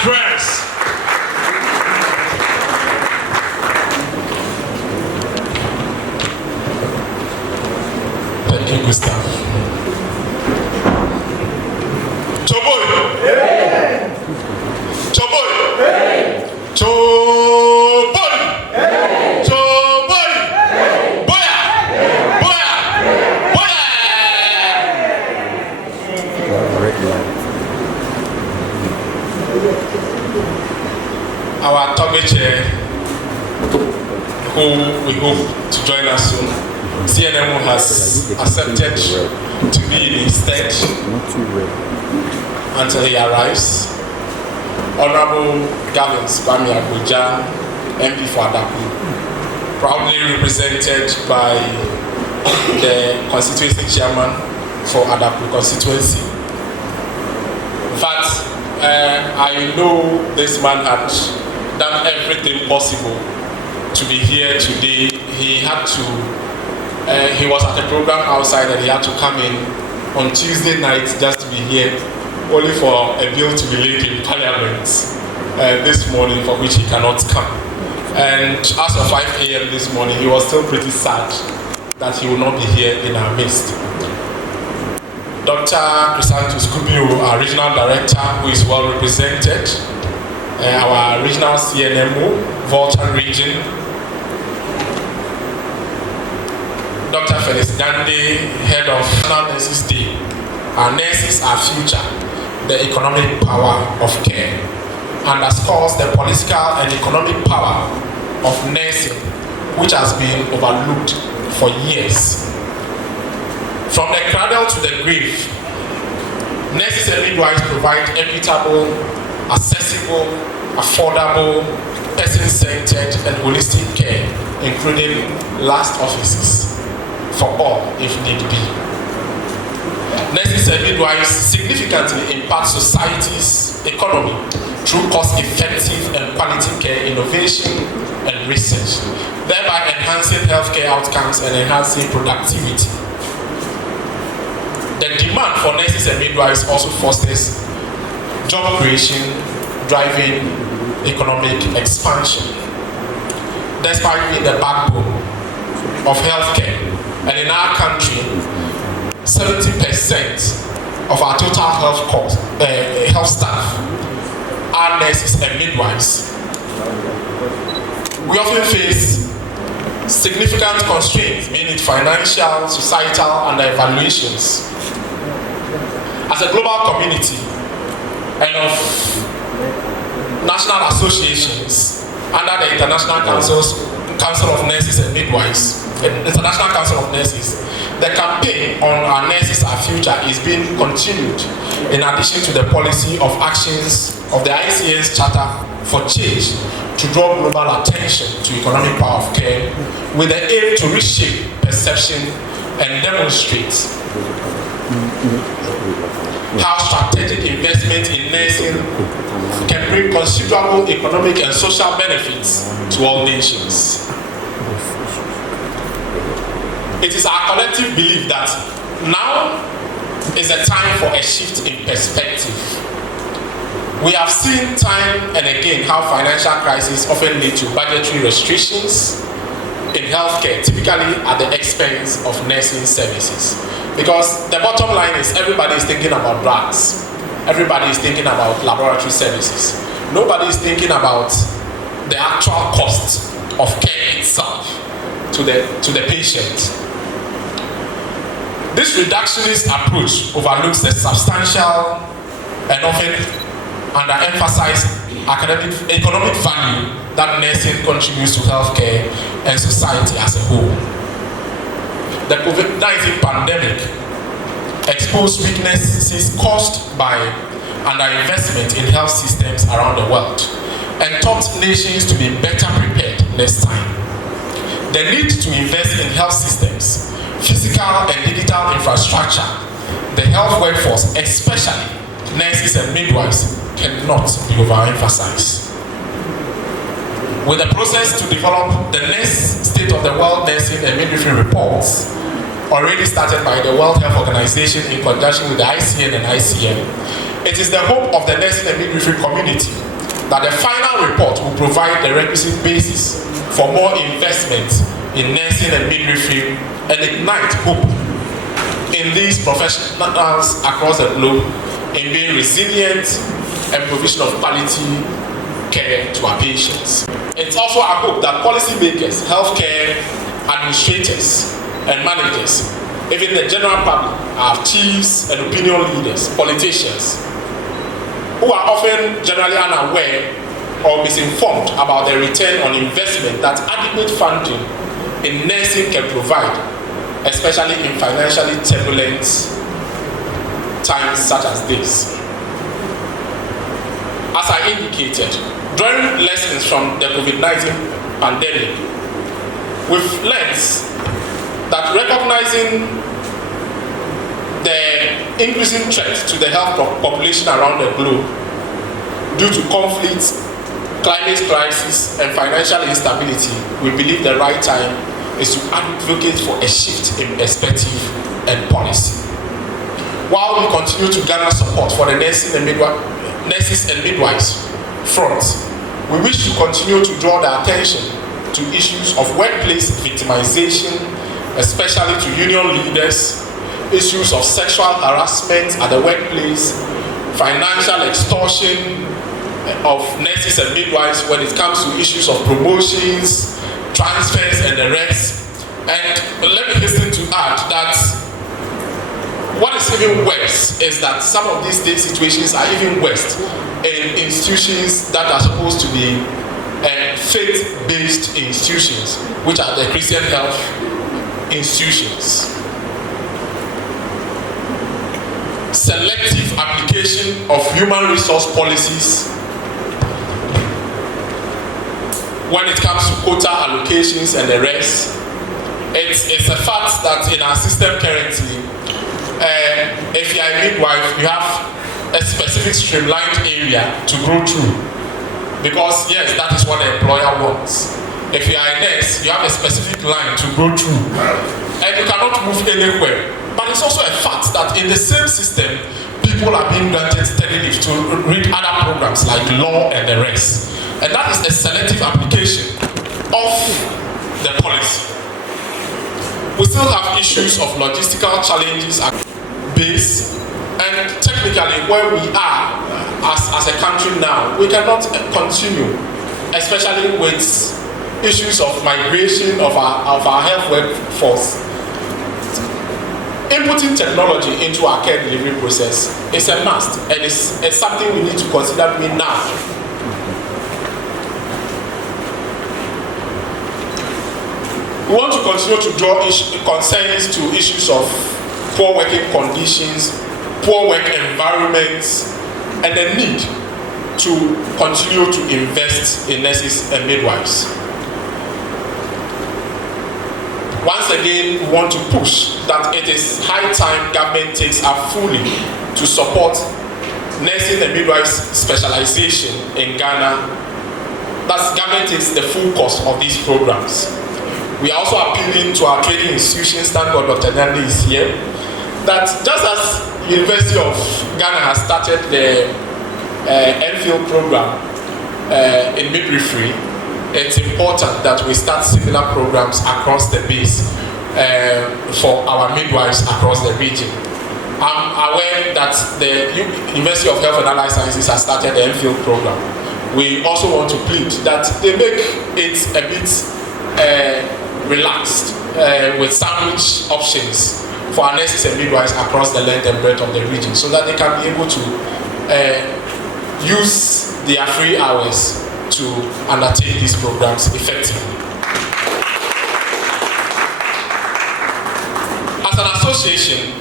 address. Thank you, Gustav. Choboy! Hey. Choboy! Hey. Choboy! Hey. Choboy! Hey. Boya! Hey. Boya! Hey. Boya! Our Toby chair, who we hope to join us soon, GRNMA has accepted to be in his stead until he arrives. Honorable Gallons Kwame-Kumah, MP for Adapu, proudly represented by the constituency chairman for Adapu constituency. In fact, I know this man had done everything possible to be here today. He had to. He was at a program outside and he had to come in on Tuesday night just to be here, only for a bill to be laid in Parliament this morning, for which he cannot come. And as of 5 a.m. this morning, he was still pretty sad that he will not be here in our midst. Dr. Chrysanthus Kubio, our regional director, who is well represented, our regional CNMO, Volta region, Dr. Felix Gandhi, head of National Nurses Day. Our nurses are future, the economic power of care, underscores the political and economic power of nursing, which has been overlooked for years. From the cradle to the grave, nurses and midwives provide equitable, accessible, affordable, person-centered and holistic care, including last offices for all if need be. Nurses and midwives significantly impact society's economy through cost-effective and quality care innovation and research, thereby enhancing healthcare outcomes and enhancing productivity. The demand for nurses and midwives also fosters job creation, driving economic expansion. Despite being the backbone of healthcare, and in our country, 70% of our total health staff are nurses and midwives. We often face significant constraints, be it financial, societal, and evaluations. As a global community and of national associations under the International Council of Nurses and Midwives, International Council of Nurses, the campaign on Our Nurses Our Future is being continued in addition to the policy of actions of the ICN's Charter for Change to draw global attention to economic power of care with the aim to reshape perception and demonstrate how strategic investment in nursing can bring considerable economic and social benefits to all nations. It is our collective belief that now is a time for a shift in perspective. We have seen time and again how financial crises often lead to budgetary restrictions in healthcare, typically at the expense of nursing services. Because the bottom line is everybody is thinking about drugs. Everybody is thinking about laboratory services. Nobody is thinking about the actual cost of care itself to the patient. This reductionist approach overlooks the substantial and often underemphasized economic value that nursing contributes to healthcare and society as a whole. The COVID-19 pandemic exposed weaknesses caused by underinvestment in health systems around the world and taught nations to be better prepared next time. The need to invest in health systems, physical and digital infrastructure, the health workforce, especially nurses and midwives, cannot be overemphasized. With the process to develop the next State of the World Nursing and Midwifery reports, already started by the World Health Organization in conjunction with the ICN and ICM, it is the hope of the nursing and midwifery community that the final report will provide the requisite basis for more investment in nursing and midwifery and ignite hope in these professionals across the globe in being resilient and provision of quality care to our patients. It's also our hope that policymakers, healthcare administrators and managers, even the general public, our chiefs and opinion leaders, politicians, who are often generally unaware or misinformed about the return on investment that adequate funding in nursing can provide, especially in financially turbulent times such as this. As I indicated, drawing lessons from the COVID-19 pandemic, we've learned that recognizing the increasing threat to the health population around the globe due to conflicts, climate crisis, and financial instability, we believe the right time is to advocate for a shift in perspective and policy. While we continue to gather support for the nurses and midwives front, we wish to continue to draw the attention to issues of workplace victimization, especially to union leaders, issues of sexual harassment at the workplace, financial extortion of nurses and midwives when it comes to issues of promotions, transfers, and the rest. And let me hasten to add that what is even worse is that some of these situations are even worse in institutions that are supposed to be faith-based institutions, which are the Christian health institutions. Selective application of human resource policies when it comes to quota allocations and the rest. It's a fact that in our system currently, if you are a midwife, you have a specific streamlined area to grow through, because yes, that is what the employer wants. If you are a nurse, you have a specific line to go through, and you cannot move anywhere. But it's also a fact that in the same system, people are being granted study leave to read other programs like law and the rest. And that is a selective application of the policy. We still have issues of logistical challenges at base, and technically where we are as a country now, we cannot continue, especially with issues of migration of our health workforce. Inputting technology into our care delivery process is a must, and it's something we need to consider doing now. We want to continue to draw concerns to issues of poor working conditions, poor work environments, and the need to continue to invest in nurses and midwives. Once again, we want to push that it is high time government takes up fully to support nursing and midwives specialization in Ghana. Thus, government takes the full cost of these programs. We are also appealing to our training institutions, thank God Dr. Nandi is here, that just as University of Ghana has started the MPhil program in midwifery, it's important that we start similar programs across the base for our midwives across the region. I'm aware that the University of Health and Allied Sciences has started the MPhil program. We also want to plead that they make it a bit relaxed with sandwich options for our nurses and midwives across the length and breadth of the region, so that they can be able to use their free hours to undertake these programs effectively. As an association,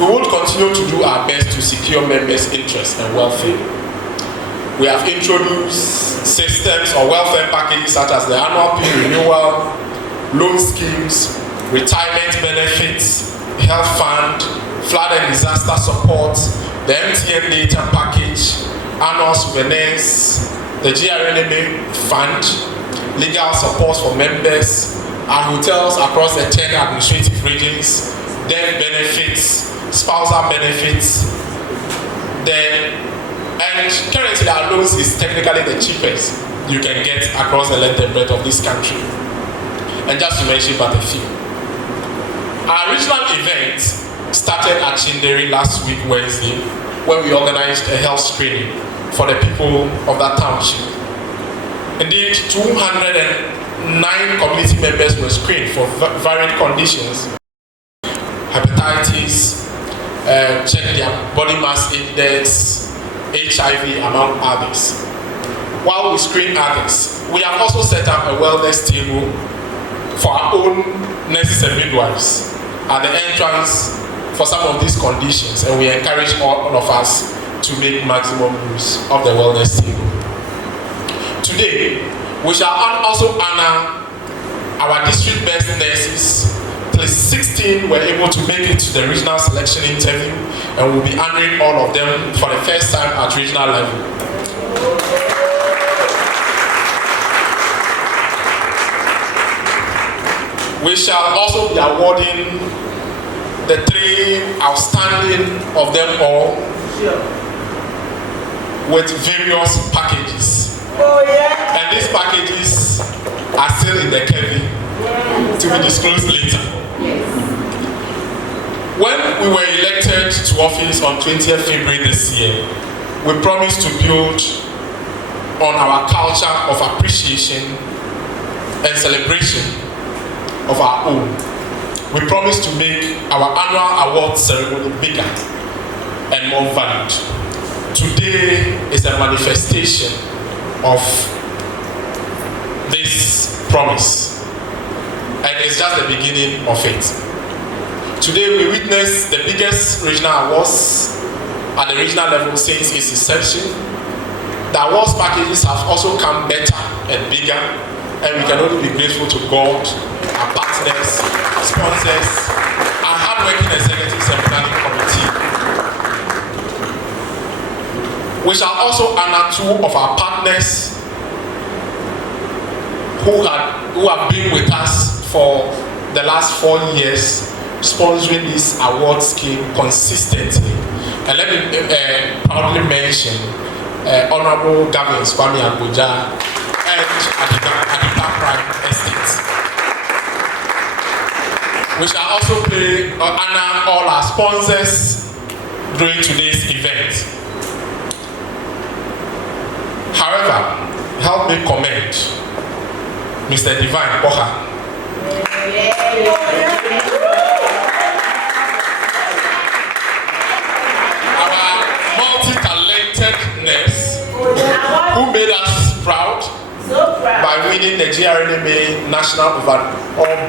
we will continue to do our best to secure members' interests and welfare. We have introduced systems or welfare packages such as the annual pay renewal, loan schemes, retirement benefits, health fund, flood and disaster support, the MTN data package, annual souvenirs, the GRNMA fund, legal support for members, our hotels across the 10 administrative regions, death benefits, spousal benefits, then And currently our loans is technically the cheapest you can get across the length and breadth of this country. And just to mention but a few. Our regional event started at Chinderi last week, Wednesday, when we organized a health screening for the people of that township. Indeed, 209 community members were screened for varied conditions, hepatitis, check their body mass index, HIV, among others. While we screen others, we have also set up a wellness table for our own nurses and midwives at the entrance for some of these conditions, and we encourage all of us to make maximum use of the wellness table. Today, we shall also honor our district best nurses. Plus 16 were able to make it to the regional selection interview, and we'll be honoring all of them for the first time at regional level. We shall also be awarding the 3 outstanding of them all with various packages. And these packages are still in the kevy to be disclosed later. When we were elected to office on 20th February this year, we promised to build on our culture of appreciation and celebration of our own. We promised to make our annual award ceremony bigger and more valued. Today is a manifestation of this promise, and it's just the beginning of it. Today we witness the biggest regional awards at the regional level since its inception. The awards packages have also come better and bigger, and we can only be grateful to God, our partners, sponsors, our hardworking executives and planning committee. We shall also honor 2 of our partners who have been with us for the last 4 years, sponsoring this award scheme consistently. And let me proudly mention Honorable Governors Kwame-Kumah and Adipa Prime Estate. We shall also honor all our sponsors during today's event. However, help me commend Mr. Divine Boha. Our multi-talented nurse who made us proud by winning the GRNMA National Overall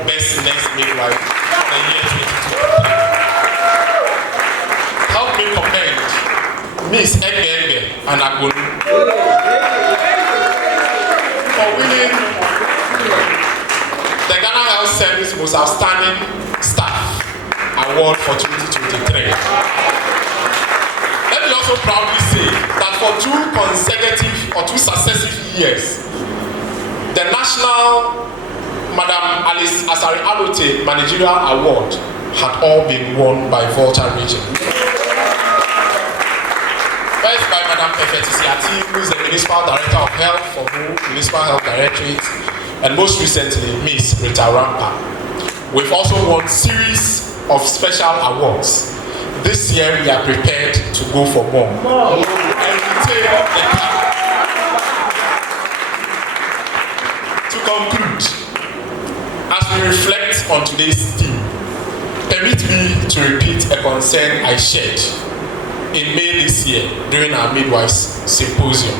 Best Nurse Midwife for the year 2020. Help me commend Miss Ege and Agun for winning the Ghana Health Service Most Outstanding Staff Award for 2023. Let me also proudly say that for 2 successive years, the National Madam Alice Asari Alote Managerial Award had all been won by Volta region. First by Madam Efetisiati, who is the Municipal Director of Health for WHO Municipal Health Directorate, and most recently, Miss Rita Rampa. We've also won series of special awards. This year, we are prepared to go for more. And we take the time. To conclude, as we reflect on today's theme, permit me to repeat a concern I shared in May this year during our Midwives Symposium.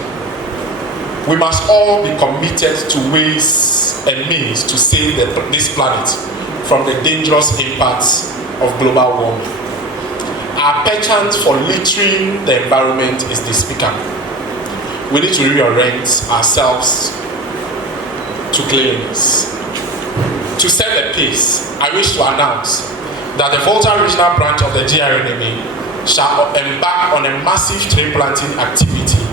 We must all be committed to ways and means to save this planet from the dangerous impacts of global warming. Our penchant for littering the environment is despicable. We need to reorient ourselves to cleanliness. To set the pace, I wish to announce that the Volta regional branch of the GRNMA shall embark on a massive tree planting activity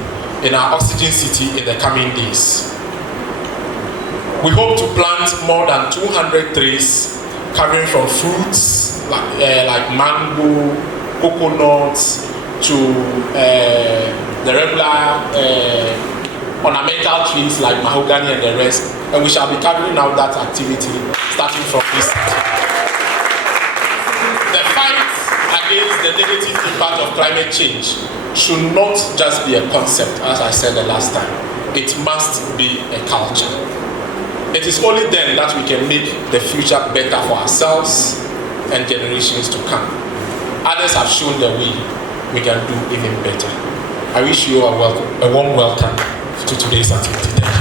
in our Oxygen City in the coming days. We hope to plant more than 200 trees covering from fruits like mango, coconuts to the regular ornamental trees like mahogany and the rest, and we shall be carrying out that activity starting from this city. The fight against the negative impact of climate change should not just be a concept, as I said the last time. It must be a culture. It is only then that we can make the future better for ourselves and generations to come. Others have shown the way. We can do even better. I wish you a warm welcome to today's activity. Thank you.